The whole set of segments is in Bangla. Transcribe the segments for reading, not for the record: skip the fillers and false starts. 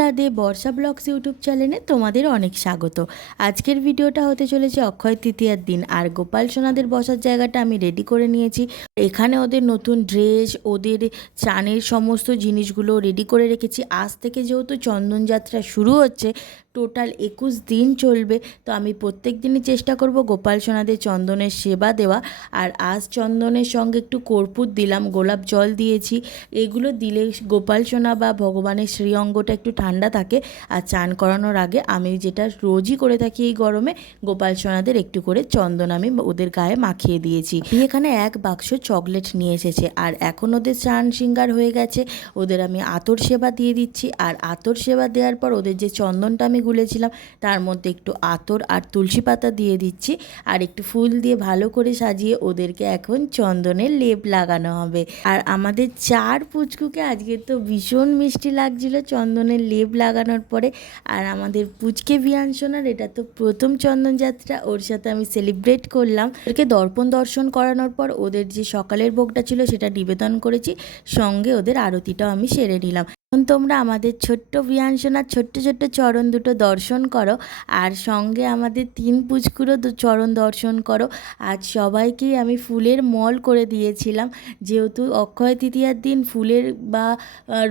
রাধে রাধে। বর্ষা ব্লগস ইউটিউব চ্যানেলে তোমাদের অনেক স্বাগত। আজকের ভিডিওটা হতে চলেছে অক্ষয় তৃতীয়ার দিন। আর গোপাল সোনাদের বসার জায়গাটা আমি রেডি করে নিয়েছি। এখানে ওদের নতুন ড্রেস, ওদের চানের সমস্ত জিনিসগুলো রেডি করে রেখেছি। আজ থেকে যেহেতু চন্দনযাত্রা শুরু হচ্ছে, টোটাল 21 দিন চলবে, তো আমি প্রত্যেক দিনই চেষ্টা করব গোপাল সোনাদের চন্দনের সেবা দেওয়া। আর আজ চন্দনের সঙ্গে একটু কর্পূর দিলাম, গোলাপ জল দিয়েছি। এগুলো দিলে গোপাল সোনা বা ভগবানের শ্রীঅঙ্গটা একটু ঠান্ডা থাকে। আর চান করানোর আগে আমি যেটা রোজই করে থাকি এই গরমে, গোপাল সোনাদের একটু করে চন্দন আমি ওদের গায়ে মাখিয়ে দিয়েছি। এখানে এক বাক্স চকলেট নিয়ে এসেছে। আর এখন ওদের চান শৃঙ্গার হয়ে গেছে, ওদের আমি আতর সেবা দিয়ে দিচ্ছি। আর আতর সেবা দেওয়ার পর ওদের যে চন্দনটা আমি গুলেছিলাম তার মধ্যে একটু আতর আর তুলসী পাতা দিয়ে দিচ্ছি। আর একটু ফুল দিয়ে ভালো করে সাজিয়ে ওদেরকে এখন চন্দনের লেপ লাগানো হবে। আর আমাদের চার পুচকুকে আজকে তো ভীষণ মিষ্টি লাগছিল চন্দনের লেপ লাগানোর পরে। আর আমাদের পুচকে বিয়ানসোনার এটা তো প্রথম চন্দন যাত্রা, ওর সাথে আমি সেলিব্রেট করলাম। ওদেরকে দর্পণ দর্শন করানোর পর ওদের যে সকালের ভোগটা ছিল সেটা নিবেদন করেছি, সঙ্গে ওদের আরতিটাও আমি সেরে নিলাম। এখন তোমরা আমাদের ছোট্ট বিয়ানসোনার ছোট্ট ছোট্ট চরণ দুটো দর্শন করো, আর সঙ্গে আমাদের তিন পুচকুরও চরণ দর্শন করো। আজ সবাইকেই আমি ফুলের মল করে দিয়েছিলাম, যেহেতু অক্ষয় তৃতীয়ার দিন ফুলের বা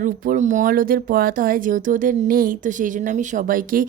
রূপোর মল ওদের পরাতে হয়, যেহেতু ওদের নেই, তো সেই জন্য আমি সবাইকেই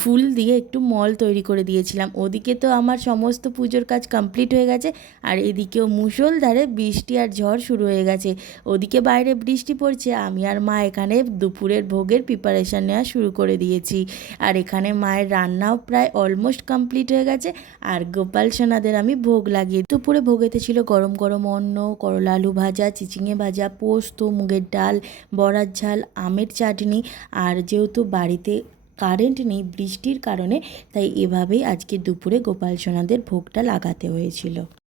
ফুল দিয়ে একটু মল তৈরি করে দিয়েছিলাম। ওদিকে তো আমার সমস্ত পুজোর কাজ কমপ্লিট হয়ে গেছে, আর এদিকেও মুষলধারে বৃষ্টি আর ঝড় শুরু হয়ে গেছে। ওদিকে বাইরে বৃষ্টি পড়ছে, আমি আর মা এখানে দুপুরের ভোগের প্রিপারেশান নেওয়া শুরু করে দিয়েছি। আর এখানে মায়ের রান্নাও প্রায় অলমোস্ট কমপ্লিট হয়ে গেছে। আর গোপাল সোনাদের আমি ভোগ লাগিয়ে, দুপুরে ভোগেতে ছিল গরম গরম অন্ন, করলা আলু ভাজা, চিচিঙে ভাজা, পোস্ত, মুগের ডাল, বড়ার ঝাল, আমের চাটনি। আর যেহেতু বাড়িতে কারেন্ট নেই বৃষ্টির কারণে, তাই এভাবেই আজকে দুপুরে গোপাল সোনাদের ভোগটা লাগাতে হয়েছিল।